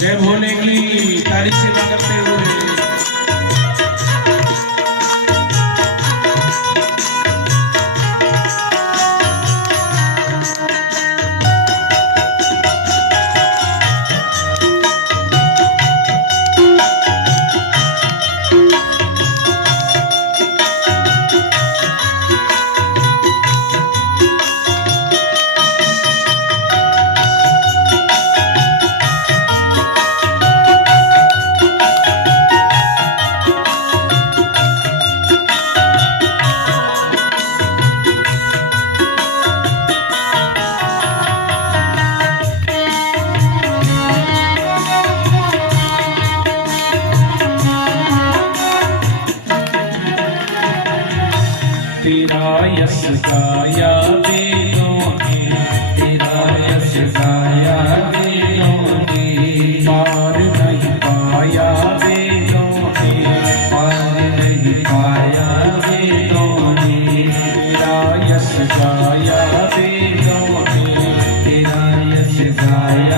जय भोले की तारी सेवा करते हुए तेरा यश गाया वेदों ने, तेरा यश गाया वेदों ने, पार नहीं पाया वेदों ने, पार नहीं पाया वेदों ने, तेरा यश गाया वेदों ने, तेरा यश गाया